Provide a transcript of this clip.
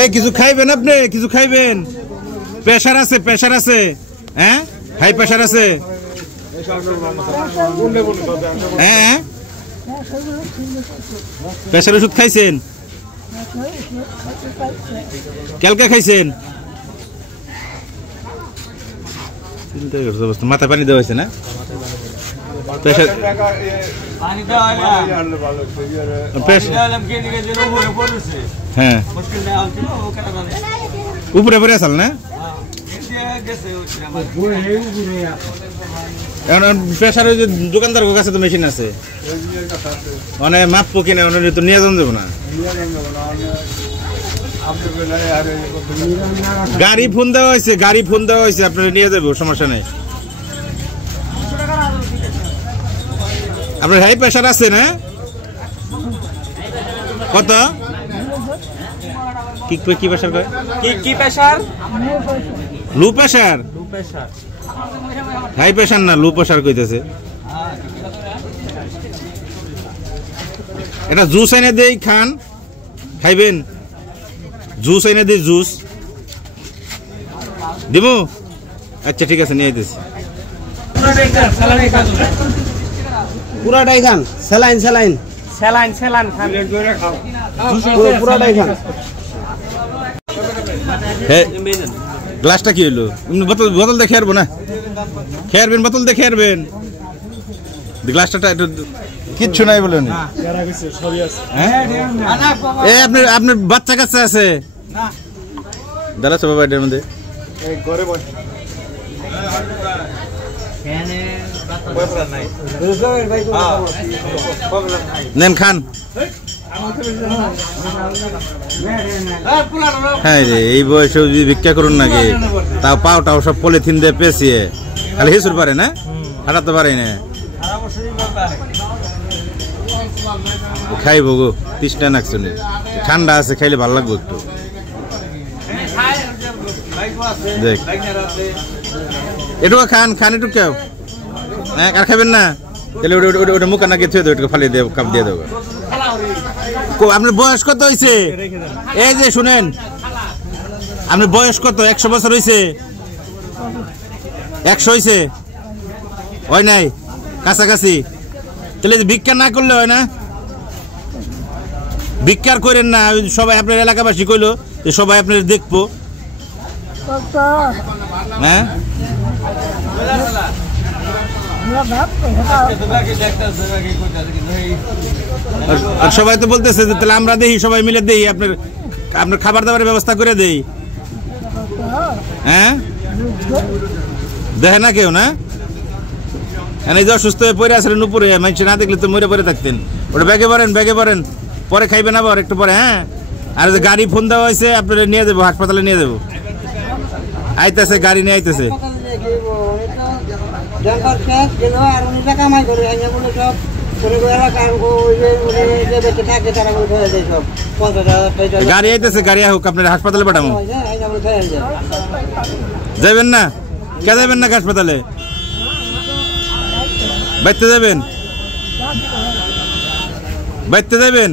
এই কিছু খাইবেন আপনি, কিছু খাইবেন? প্রেসার আছে, প্রেসার আছে, হ্যাঁ হাই প্রেসার আছে, হ্যাঁ প্রেসার ওষুধ খাইছেন? কালকে খাইছেন? মাথা পানি দেওয়া হয়েছে না? হ্যাঁ উপরে পরে আসাল না? প্রেসারের যে দোকানদার কাছে তো মেশিন আছে, মানে মাপবো কিনা তো নিয়ে যান যাবো না। গাড়ি ফোন দেওয়া হয়েছে, গাড়ি ফোন দেওয়া হয়েছে, আপনারা নিয়ে যাবো, সমস্যা নেই। আপনার হাই প্রেসার আছে না? কত? কি প্রেসার কয়? কি pressure? Low pressure. High pressure না, লো প্রেসার কইতেছে। এটা জুস এনে দেই, খান, খাইবেন? জুস এনে দেই, জুস দিব? আচ্ছা ঠিক আছে, নিয়ে আইতেছি। পুরাটাই খান, স্যালাইন স্যালাইন স্যালাইন স্যালাইন খান, পুরাটাই খান। গ্লাসটা কি হইলো? বোতল বোতল দেখে আসবো না, খেয়ে আসবেন, বোতল দেখে আসবেন। গ্লাসটা একটু কিচ্ছু নাই বলেন। আপনার আপনার বাচ্চা কাচ্চা আছে? দাদা সবাই বাড়ির মধ্যে নেন, খান। হ্যাঁ রে, এই বয়সে ভিক্ষা করুন নাকি? তাও পাও টাও সব পলিথিন দিয়ে পেঁচিয়ে, খালি হিসুর পারে না, হাঁটাতে পারে না। খাইব গো, তৃষ্ণা নাকছে, ঠান্ডা আছে, খাইলে ভালো লাগবে একটু। দেখ একটু খান, খান একটু কেউ, হ্যাঁ আর খাবেন না? তাহলে ওটা মুখা না গেছে, ওটাকে ফালিয়ে দেবো, কাপ দিয়ে দেবো। আপনার বয়স কত হয়েছে? এই যে শুনেন, আপনার বয়স কত? 100 বছর হয়েছে? 100 হয়েছে? হয় নাই, কাছাকাছি। তাহলে ভিক্ষা না করলে হয় না? ভিক্ষার করেন না, সবাই আপনার এলাকাবাসী কইলো যে সবাই আপনার দেখবো, হ্যাঁ সবাই তো বলতেছে যে তাহলে আমরা দেখি, সবাই মিলে দেখি, আপনার আপনার খাবার দাবারের ব্যবস্থা করে দেই, হ্যাঁ দেখে না কেউ না? এই যে অসুস্থ হয়ে পড়ে আসলেন উপরে, মানুষ না দেখলে তো মরে পড়ে থাকতেন। ওটা ব্যাগে ভরেন, ব্যাগে ভরেন, পরে খাইবেন আবার একটু পরে, হ্যাঁ। আর যে গাড়ি ফোন দেওয়া হয়েছে, আপনারা নিয়ে যাবো, হাসপাতালে নিয়ে যাবো। আইতেছে, গাড়ি নিয়ে আইতেছে। গাড়ি আইতেছে, গাড়ি হোক, আপনার হাসপাতালে পাঠাবো। যাবেন না? কে যাবেন না হাসপাতালে? বাইতে যাবেন? বাইতে যাবেন?